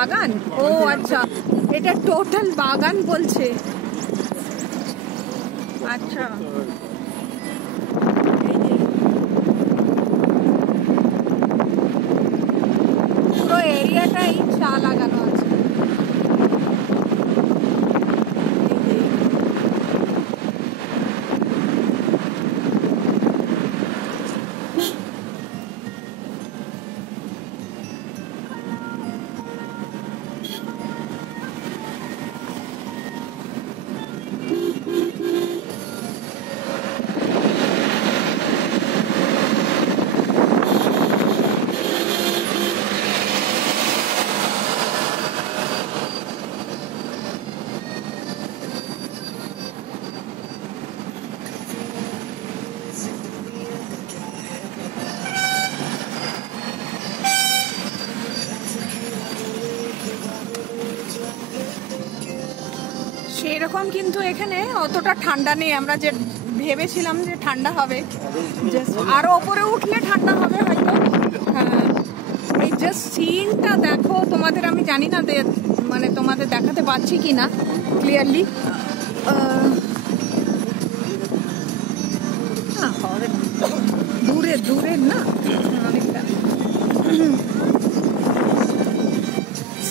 বাগান? ও আচ্ছা, এটা টোটাল বাগান বলছে। আচ্ছা, পুরো এরিয়াটাই চা লাগানো আছে। সেরকম কিন্তু এখানে অতটা ঠান্ডা নেই। আমরা যে ভেবেছিলাম যে ঠান্ডা হবে, আরো ওপরে উঠলে ঠান্ডা হবে হয়তো। হ্যাঁ, এই জাস্ট সিনটা দেখো, তোমাদের আমি জানি না মানে তোমাদের দেখাতে পারছি কিনা ক্লিয়ারলি। দূরে দূরে না অনেকটা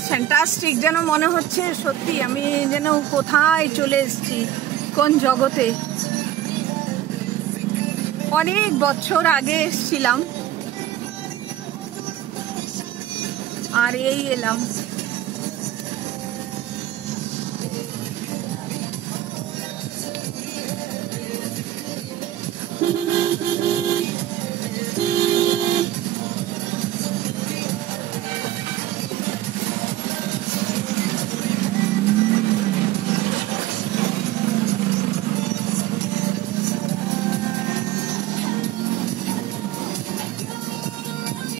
ফ্যান্টাস্টিক, যেন মনে হচ্ছে সত্যি আমি যেন কোথায় চলে এসেছি, কোন জগতে। অনেক বছর আগে এসেছিলাম আর এই এলাম।